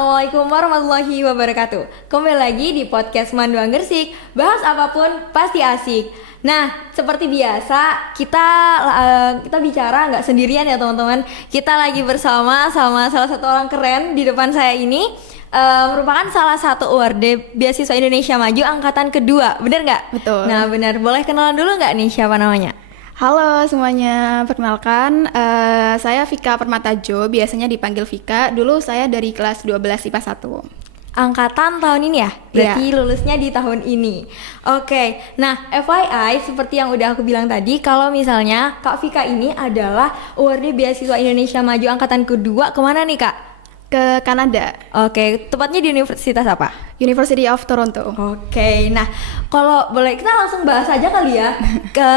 Assalamualaikum warahmatullahi wabarakatuh. Kembali lagi di podcast Manduang Gersik. Bahas apapun pasti asik. Nah, seperti biasa kita bicara nggak sendirian ya teman-teman. Kita lagi bersama salah satu orang keren di depan saya ini. Merupakan salah satu award beasiswa Indonesia Maju angkatan kedua, bener nggak? Betul. Nah benar, boleh kenalan dulu nggak nih siapa namanya? Halo semuanya, perkenalkan saya Vika Permatajo, biasanya dipanggil Vika. Dulu saya dari kelas 12 IPA 1. Angkatan tahun ini ya? Berarti Iya. lulusnya di tahun ini. Oke, nah FYI seperti yang udah aku bilang tadi, kalau misalnya Kak Vika ini adalah award beasiswa Indonesia Maju angkatan kedua, kemana nih Kak? Ke Kanada, Oke, tepatnya di universitas apa? University of Toronto. Oke, nah kalau boleh kita langsung bahas aja kali ya.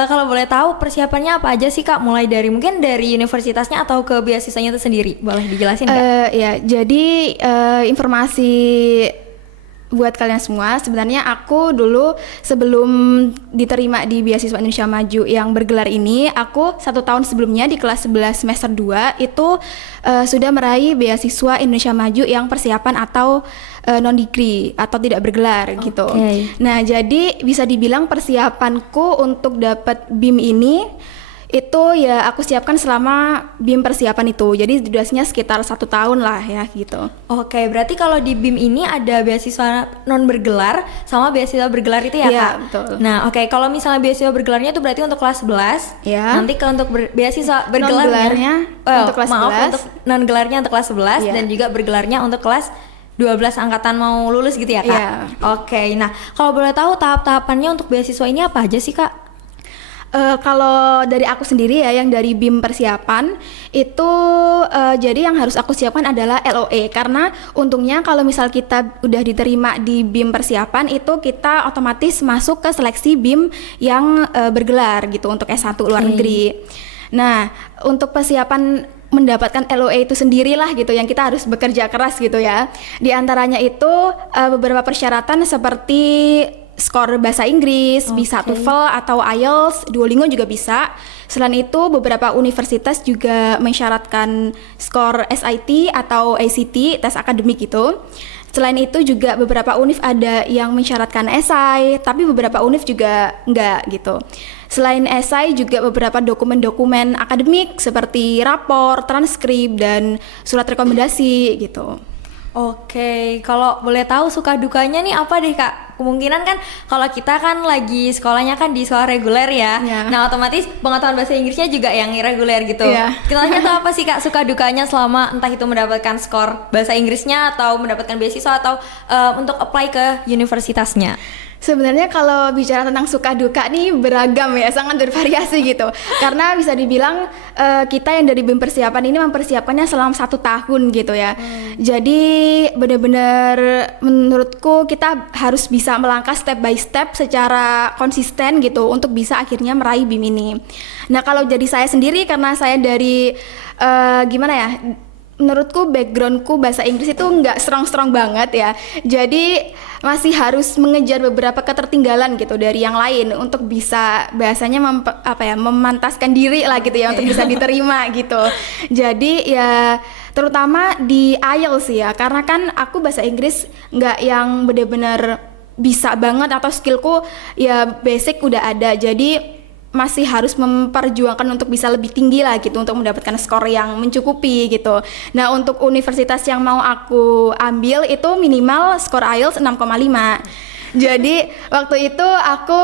Kalau boleh tahu persiapannya apa aja sih Kak? Mulai dari mungkin dari universitasnya atau ke beasiswanya itu sendiri, boleh dijelasin nggak? Ya, jadi informasi buat kalian semua, sebenarnya aku dulu sebelum diterima di beasiswa Indonesia Maju yang bergelar ini, aku 1 tahun sebelumnya di kelas 11 semester 2 itu sudah meraih beasiswa Indonesia Maju yang persiapan atau non degree atau tidak bergelar gitu. Nah, jadi bisa dibilang persiapanku untuk dapat BIM ini itu ya aku siapkan selama BIM persiapan itu, jadi durasinya sekitar 1 tahun lah ya gitu. Oke, berarti kalau di BIM ini ada beasiswa non bergelar sama beasiswa bergelar itu ya Iya, Kak? betul. Nah oke, kalau misalnya beasiswa bergelarnya itu berarti untuk kelas 11. Iya. Nanti kalau untuk beasiswa bergelarnya untuk kelas 11. untuk non gelarnya untuk kelas 11 Iya. dan juga bergelarnya untuk kelas 12 angkatan mau lulus gitu ya Kak? Iya. Oke, nah kalau boleh tahu tahap-tahapannya untuk beasiswa ini apa aja sih Kak? Kalau dari aku sendiri ya, yang dari BIM persiapan itu jadi yang harus aku siapkan adalah LOE, karena untungnya kalau misal kita udah diterima di BIM persiapan itu kita otomatis masuk ke seleksi BIM yang bergelar gitu untuk S1 luar negeri. Nah, untuk persiapan mendapatkan LOE itu sendirilah gitu yang kita harus bekerja keras gitu ya. Di antaranya itu beberapa persyaratan seperti skor bahasa Inggris, bisa TOEFL atau IELTS, Duolingo juga bisa. Selain itu beberapa universitas juga mensyaratkan skor SIT atau ACT, tes akademik gitu. Selain itu juga beberapa univ ada yang mensyaratkan esai, tapi beberapa univ juga enggak gitu. Selain esai juga beberapa dokumen-dokumen akademik seperti rapor, transkrip, dan surat rekomendasi gitu. Oke, kalau boleh tahu suka dukanya nih apa deh Kak? Kemungkinan kan kalau kita kan lagi sekolahnya kan di sekolah reguler ya. Nah otomatis pengetahuan bahasa Inggrisnya juga yang irreguler gitu. Kitanya tuh apa sih Kak suka dukanya selama entah itu mendapatkan skor bahasa Inggrisnya atau mendapatkan beasiswa atau untuk apply ke universitasnya? Sebenarnya kalau bicara tentang suka duka nih beragam ya, sangat bervariasi gitu. Karena bisa dibilang kita yang dari BIM persiapan ini mempersiapkannya selama 1 tahun gitu ya. Jadi benar-benar menurutku kita harus bisa melangkah step by step secara konsisten gitu untuk bisa akhirnya meraih BIM ini. Nah kalau jadi saya sendiri, karena saya dari gimana ya, menurutku backgroundku bahasa Inggris itu nggak strong banget ya. Jadi masih harus mengejar beberapa ketertinggalan gitu dari yang lain untuk bisa bahasanya memantaskan diri lah gitu ya, untuk bisa diterima gitu. Jadi ya terutama di IELTS ya, karena kan aku bahasa Inggris nggak yang benar-benar bisa banget atau skillku ya basic udah ada. Jadi masih harus memperjuangkan untuk bisa lebih tinggi lah gitu untuk mendapatkan skor yang mencukupi gitu. Nah untuk universitas yang mau aku ambil itu minimal skor IELTS 6,5. Jadi waktu itu aku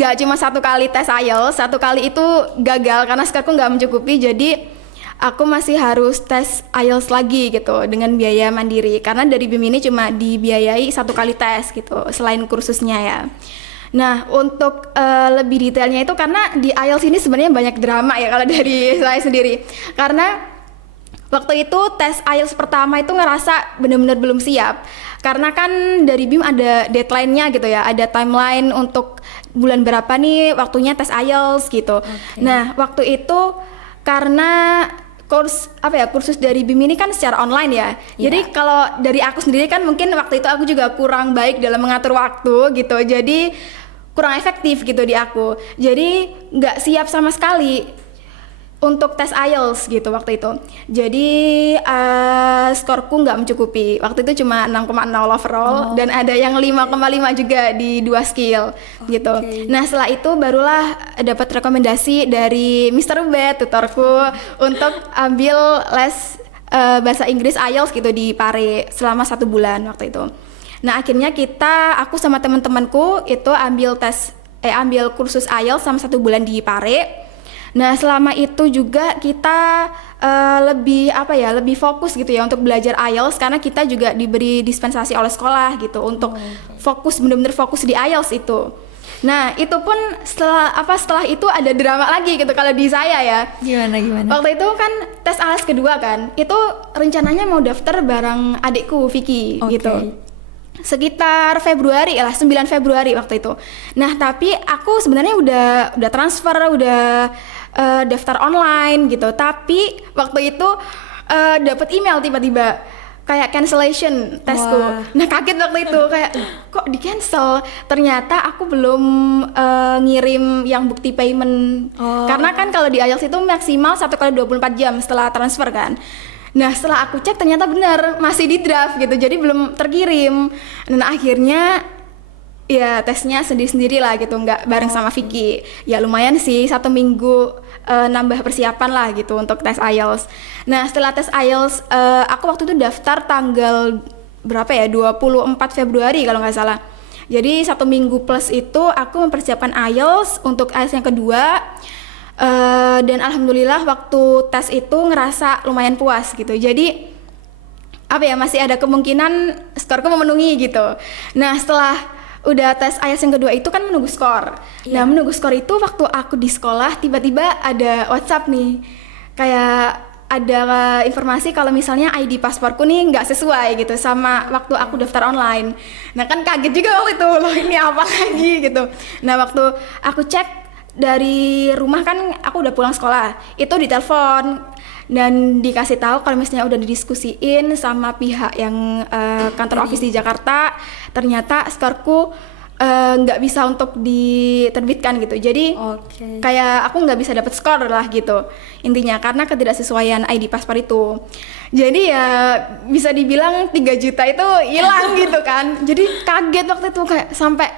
nggak cuma 1 kali tes IELTS, 1 kali itu gagal karena skorku nggak mencukupi. Jadi aku masih harus tes IELTS lagi gitu dengan biaya mandiri, karena dari BIM ini cuma dibiayai 1 kali tes gitu selain kursusnya ya. Nah untuk lebih detailnya itu karena di IELTS ini sebenarnya banyak drama ya kalau dari saya sendiri. Karena waktu itu tes IELTS pertama itu ngerasa benar-benar belum siap. Karena kan dari BIM ada deadline-nya gitu ya, ada timeline untuk bulan berapa nih waktunya tes IELTS gitu. Nah waktu itu karena kursus dari BIM ini kan secara online ya. Jadi kalau dari aku sendiri kan mungkin waktu itu aku juga kurang baik dalam mengatur waktu gitu. Jadi kurang efektif gitu di aku. Jadi nggak siap sama sekali. untuk tes IELTS gitu waktu itu. Jadi skorku nggak mencukupi. Waktu itu cuma 6,0 overall dan ada yang 5,5 juga di 2 skill gitu. Nah, setelah itu barulah dapat rekomendasi dari Mr. Ubed, tutorku, untuk ambil les bahasa Inggris IELTS gitu di Pare selama 1 bulan waktu itu. Nah, akhirnya aku sama teman-temanku itu ambil kursus IELTS selama 1 bulan di Pare. Nah, selama itu juga kita lebih fokus gitu ya untuk belajar IELTS, karena kita juga diberi dispensasi oleh sekolah gitu untuk benar-benar fokus di IELTS itu. Nah, itu pun setelah itu ada drama lagi gitu kalau di saya ya. Gimana? Waktu itu kan tes ALS kedua kan, itu rencananya mau daftar bareng adikku Vicky gitu. Sekitar 9 Februari waktu itu. Nah, tapi aku sebenarnya udah transfer, udah daftar online gitu. Tapi waktu itu dapat email tiba-tiba kayak cancellation tesku. Nah, kaget waktu itu kayak kok di cancel. Ternyata aku belum ngirim yang bukti payment. Karena kan kalau di IELTS itu maksimal 1 kali 24 jam setelah transfer kan. Nah, setelah aku cek ternyata benar masih di draft gitu, jadi belum terkirim. Dan akhirnya ya tesnya sendiri-sendiri lah gitu, nggak bareng sama Vicky. Ya lumayan sih 1 minggu nambah persiapan lah gitu untuk tes IELTS. Nah, setelah tes IELTS aku waktu itu daftar tanggal berapa ya, 24 Februari kalau nggak salah. Jadi 1 minggu plus itu aku mempersiapkan IELTS untuk IELTS yang kedua. Dan alhamdulillah waktu tes itu ngerasa lumayan puas gitu. Jadi masih ada kemungkinan skorku memenuhi gitu. Nah, setelah udah tes IELTS yang kedua itu kan menunggu skor. Nah, menunggu skor itu waktu aku di sekolah tiba-tiba ada WhatsApp nih, kayak ada informasi kalau misalnya ID pasporku nih nggak sesuai gitu sama waktu aku daftar online. Nah, kan kaget juga waktu itu, loh ini apa lagi gitu. Nah, waktu aku cek dari rumah kan aku udah pulang sekolah, itu ditelepon dan dikasih tahu kalau misalnya udah didiskusiin sama pihak yang kantor office di Jakarta, ternyata skorku nggak bisa untuk diterbitkan gitu. Jadi kayak aku nggak bisa dapat skor lah gitu intinya, karena ketidaksesuaian ID paspor itu. Jadi ya bisa dibilang 3 juta itu hilang gitu kan. Jadi kaget waktu itu kayak sampai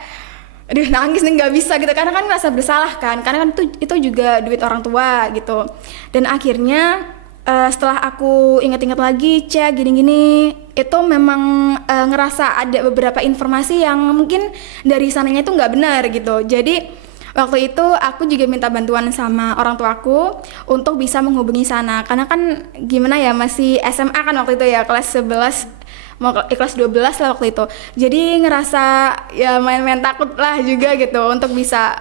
aduh nangis nih, nggak bisa gitu, karena kan merasa bersalah kan, karena kan itu juga duit orang tua gitu. Dan akhirnya setelah aku ingat-ingat lagi cek gini-gini, itu memang ngerasa ada beberapa informasi yang mungkin dari sananya itu nggak benar gitu. Jadi waktu itu aku juga minta bantuan sama orang tuaku untuk bisa menghubungi sana, karena kan gimana ya, masih SMA kan waktu itu ya, kelas 11 mau kelas 12 lah waktu itu. Jadi ngerasa ya main-main takut lah juga gitu untuk bisa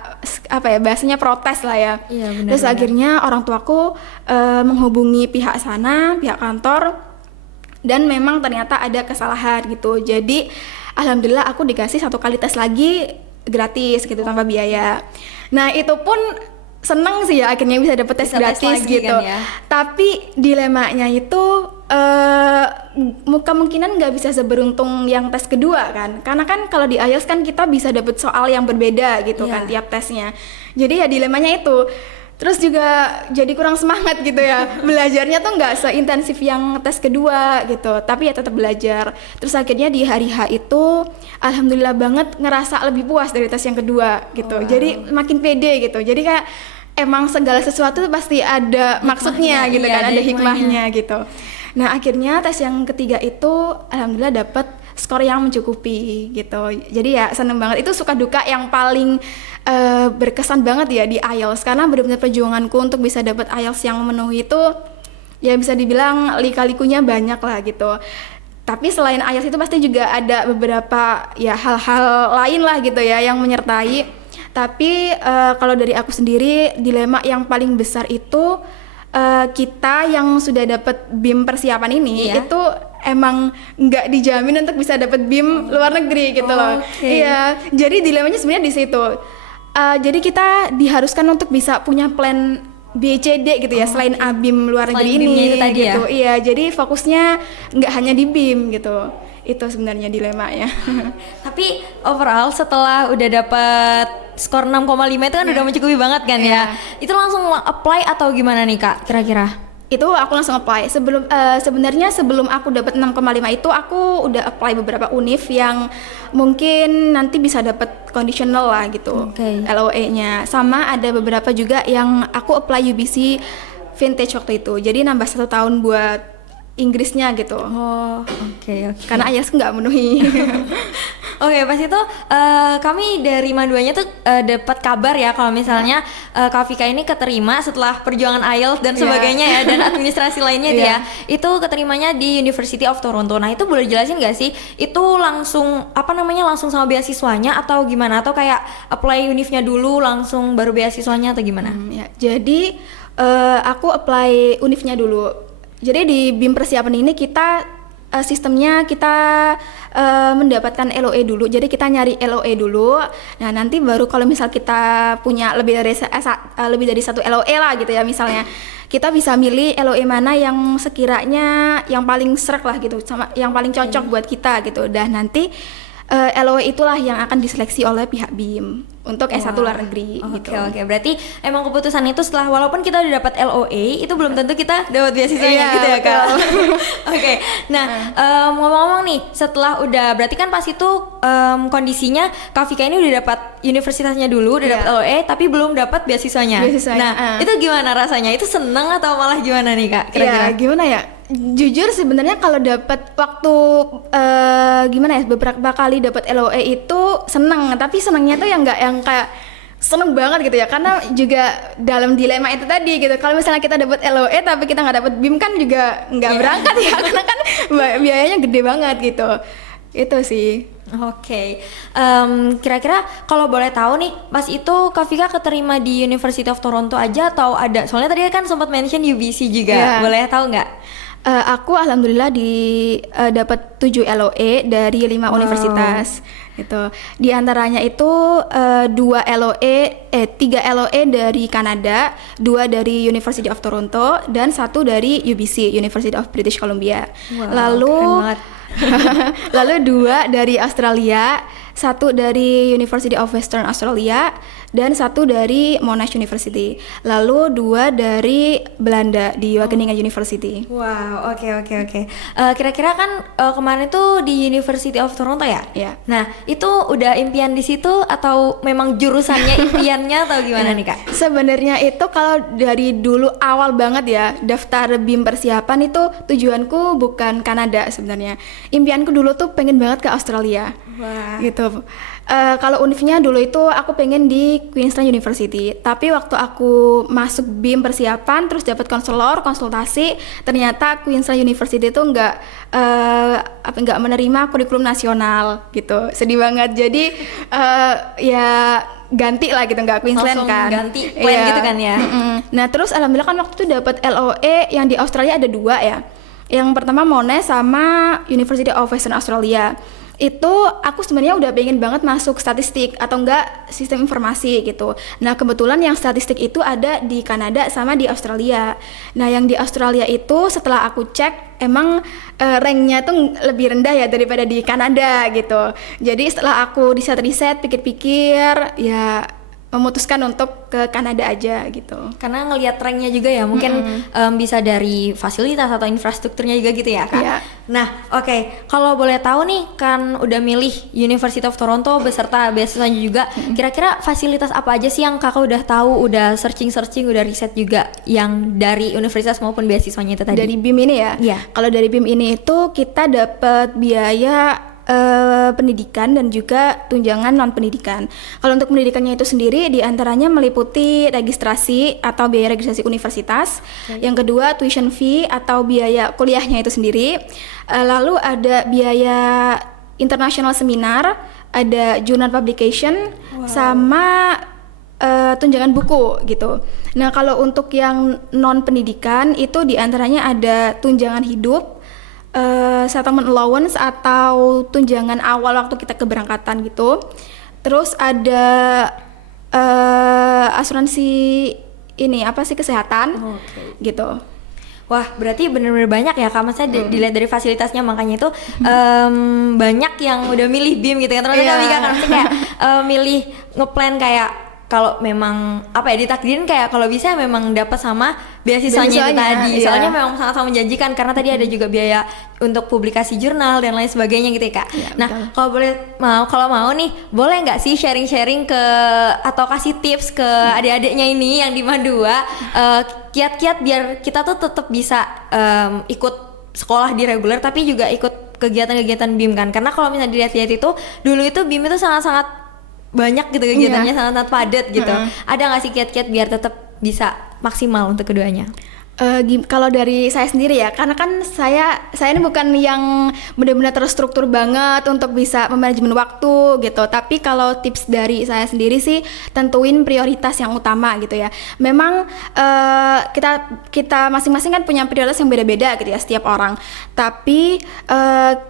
bahasanya protes lah ya. Terus akhirnya orang tuaku menghubungi pihak sana, pihak kantor, dan memang ternyata ada kesalahan gitu. Jadi alhamdulillah aku dikasih 1 kali tes lagi gratis gitu tanpa biaya. Nah, itu pun seneng sih ya akhirnya bisa dapet tes gratis gitu kan ya. Tapi dilemanya itu kemungkinan nggak bisa seberuntung yang tes kedua kan, karena kan kalau di IELTS kan kita bisa dapet soal yang berbeda gitu kan tiap tesnya. Jadi ya dilemanya itu. Terus juga jadi kurang semangat gitu ya, belajarnya tuh nggak seintensif yang tes kedua gitu, tapi ya tetap belajar. Terus akhirnya di hari H itu alhamdulillah banget ngerasa lebih puas dari tes yang kedua gitu. Jadi makin pede gitu, jadi kayak emang segala sesuatu pasti ada maksudnya gitu kan, ada hikmahnya gitu. Nah, akhirnya tes yang ketiga itu alhamdulillah dapet skor yang mencukupi gitu. Jadi ya seneng banget, itu suka duka yang paling berkesan banget ya di IELTS, karena benar-benar perjuanganku untuk bisa dapet IELTS yang memenuhi itu ya bisa dibilang lika-likunya banyak lah gitu. Tapi selain IELTS itu pasti juga ada beberapa ya hal-hal lain lah gitu ya yang menyertai. Tapi kalau dari aku sendiri, dilema yang paling besar itu kita yang sudah dapat BIM persiapan ini itu emang nggak dijamin untuk bisa dapat BIM luar negeri gitu loh. Iya, jadi dilemanya sebenarnya di situ. Jadi kita diharuskan untuk bisa punya plan B, C, D gitu ya, selain BIM luar negeri ini itu tadi gitu. Iya, jadi fokusnya nggak hanya di BIM gitu. Itu sebenarnya dilemanya. Tapi overall setelah udah dapat skor 6,5 itu kan udah mencukupi banget kan ya. Itu langsung apply atau gimana nih Kak kira-kira? Itu aku langsung apply. Sebenarnya sebelum aku dapat 6,5 itu aku udah apply beberapa univ yang mungkin nanti bisa dapat conditional lah gitu. LOE-nya. Sama ada beberapa juga yang aku apply UBC vintage waktu itu. Jadi nambah 1 tahun buat Inggrisnya gitu. Oke. Karena IELTS nggak memenuhi. Oke, pas itu kami dari Manduanya tuh dapat kabar ya kalau misalnya Kak Vika ini keterima setelah perjuangan IELTS dan sebagainya ya, dan administrasi lainnya dia. Itu keterimanya di University of Toronto. Nah, itu boleh jelasin nggak sih? Itu langsung langsung sama beasiswanya atau gimana? Atau kayak apply univnya dulu langsung baru beasiswanya atau gimana? Jadi aku apply univnya dulu. Jadi di BIM persiapan ini kita sistemnya kita mendapatkan LOE dulu. Jadi kita nyari LOE dulu. Nah, nanti baru kalau misal kita punya lebih dari satu LOE lah gitu ya misalnya. Kita bisa milih LOE mana yang sekiranya yang paling srek lah gitu, sama yang paling cocok buat kita gitu. Dan nanti LOE itulah yang akan diseleksi oleh pihak BIM untuk S1 luar negeri gitu. Oke. Berarti emang keputusan itu setelah walaupun kita udah dapat LOE, itu belum tentu kita dapat beasiswanya gitu ya Kak. Oke. Nah, ngomong-ngomong nih, setelah berarti kan pas itu kondisinya Kak Vika ini udah dapat universitasnya dulu, udah dapat LOE tapi belum dapat beasiswanya. Nah, itu gimana rasanya? Itu seneng atau malah gimana nih Kak? Kira-kira gimana ya? Jujur sebenarnya kalau dapat waktu beberapa kali dapat LOE itu seneng, tapi senengnya tuh yang kayak seneng banget gitu ya, karena juga dalam dilema itu tadi gitu. Kalau misalnya kita dapat LOE tapi kita nggak dapat BIM kan juga nggak berangkat ya, karena kan biayanya gede banget gitu. Itu sih. Oke. Kira-kira kalau boleh tahu nih, pas itu Kak Vika keterima di University of Toronto aja atau ada? Soalnya tadi kan sempat mention UBC juga. Boleh tahu nggak? Aku alhamdulillah dapat 7 LOE dari 5 universitas gitu. Di antaranya itu 3 LOE dari Kanada, 2 dari University of Toronto, dan 1 dari UBC, University of British Columbia. Lalu 2 dari Australia, 1 dari University of Western Australia, dan 1 dari Monash University. Lalu 2 dari Belanda di Wageningen University. Wow, oke. Kira-kira kan kemarin tuh di University of Toronto ya? Iya. Nah, itu udah impian di situ atau memang jurusannya impiannya atau gimana nih Kak? Sebenarnya itu kalau dari dulu awal banget ya daftar BIM persiapan itu tujuanku bukan Kanada sebenarnya. Impianku dulu tuh pengen banget ke Australia. Wah. Gitu. Kalau univnya dulu itu aku pengen di Queensland University, tapi waktu aku masuk BIM persiapan terus dapat konsultasi, ternyata Queensland University itu nggak menerima kurikulum nasional gitu. Sedih banget. Jadi ya ganti lah gitu, nggak Queensland langsung kan. Ganti plan gitu kan ya. Nah terus alhamdulillah kan waktu itu dapat LOE yang di Australia ada 2 ya. Yang pertama Monash sama University of Western Australia. Itu aku sebenarnya udah pengen banget masuk statistik atau enggak sistem informasi gitu. Nah kebetulan yang statistik itu ada di Kanada sama di Australia. Nah yang di Australia itu setelah aku cek emang ranknya tuh lebih rendah ya daripada di Kanada gitu. Jadi setelah aku riset pikir-pikir ya memutuskan untuk ke Kanada aja gitu. Karena ngelihat ranknya juga ya, mungkin bisa dari fasilitas atau infrastrukturnya juga gitu ya Kak. Yeah. Nah, oke. Kalau boleh tahu nih, kan udah milih University of Toronto beserta beasiswanya juga. Kira-kira fasilitas apa aja sih yang Kakak udah tahu, udah searching, udah riset juga yang dari universitas maupun beasiswanya itu tadi? Dari BIM ini ya? Iya. Kalau dari BIM ini itu kita dapat biaya pendidikan dan juga tunjangan non pendidikan. Kalau untuk pendidikannya itu sendiri diantaranya meliputi registrasi atau biaya registrasi universitas, yang kedua tuition fee atau biaya kuliahnya itu sendiri, lalu ada biaya international seminar, ada journal publication, sama tunjangan buku gitu. Nah kalau untuk yang non pendidikan itu diantaranya ada tunjangan hidup, settlement allowance atau tunjangan awal waktu kita keberangkatan gitu. Terus ada asuransi kesehatan gitu. Wah, berarti bener-bener banyak ya Kak, maksudnya dilihat dari fasilitasnya, makanya itu banyak yang udah milih BIM gitu kan. Terus Iya. kami kan maksudnya kayak milih ngeplan kayak kalau memang apa ya ditakdirin kayak kalau bisa memang dapat sama beasiswanya itu tadi. Iya. Soalnya memang sangat-sangat menjanjikan karena tadi ada juga biaya untuk publikasi jurnal dan lain sebagainya gitu ya Kak. Iya, Nah, kalau mau nih, boleh nggak sih sharing-sharing ke atau kasih tips ke adik-adiknya ini yang di Mandua kiat-kiat biar kita tuh tetap bisa ikut sekolah di reguler tapi juga ikut kegiatan-kegiatan BIM kan. Karena kalau misalnya dilihat-lihat itu dulu itu BIM itu sangat-sangat banyak gitu kegiatannya, sangat-sangat padat gitu. Ada nggak sih kiat-kiat biar tetap bisa maksimal untuk keduanya? Kalau dari saya sendiri ya, karena kan saya ini bukan yang benar-benar terstruktur banget untuk bisa memanajemen waktu gitu. Tapi kalau tips dari saya sendiri sih tentuin prioritas yang utama gitu ya. Memang kita masing-masing kan punya prioritas yang beda-beda gitu ya setiap orang. Tapi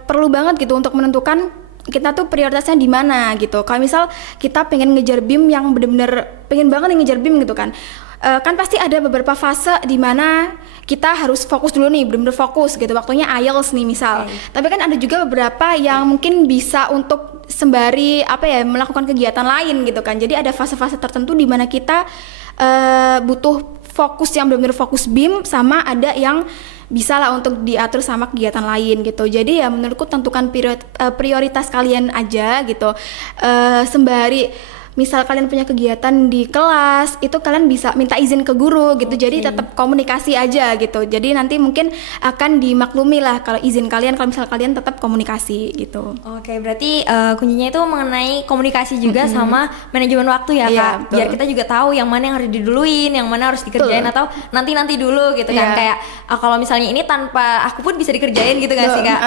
perlu banget gitu untuk menentukan kita tuh prioritasnya di mana gitu. Kalau misal kita pengen ngejar BIM yang bener-bener pengen banget nih ngejar BIM gitu kan. Kan pasti ada beberapa fase di mana kita harus fokus dulu nih, bener-bener fokus gitu. Waktunya IELTS nih misal. Tapi kan ada juga beberapa yang mungkin bisa untuk sembari melakukan kegiatan lain gitu kan. Jadi ada fase-fase tertentu di mana kita butuh fokus yang benar-benar fokus BIM, sama ada yang bisa lah untuk diatur sama kegiatan lain gitu. Jadi ya menurutku tentukan prioritas kalian aja gitu. Sembari misal kalian punya kegiatan di kelas, itu kalian bisa minta izin ke guru gitu. Jadi tetap komunikasi aja gitu. Jadi nanti mungkin akan dimaklumi lah kalau izin kalian, kalau misal kalian tetap komunikasi gitu. Oke, berarti kuncinya itu mengenai komunikasi juga sama manajemen waktu ya Iya, Kak. betul. Biar kita juga tahu yang mana yang harus diduluin, yang mana harus dikerjain atau nanti dulu gitu kan. Iya. Kayak kalau misalnya ini tanpa aku pun bisa dikerjain gitu gak sih Kak?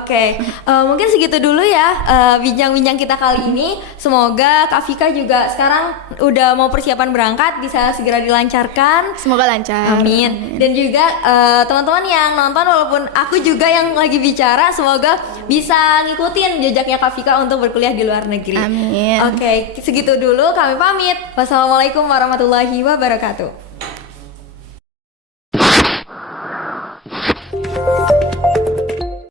Oke, mungkin segitu dulu ya bincang-bincang kita kali ini. Semoga Kak Vika juga sekarang udah mau persiapan berangkat bisa segera dilancarkan. Semoga lancar. Amin. Dan juga teman-teman yang nonton, walaupun aku juga yang lagi bicara, semoga bisa ngikutin jejaknya Kak Vika untuk berkuliah di luar negeri. Amin. Oke, segitu dulu kami pamit. Wassalamualaikum warahmatullahi wabarakatuh.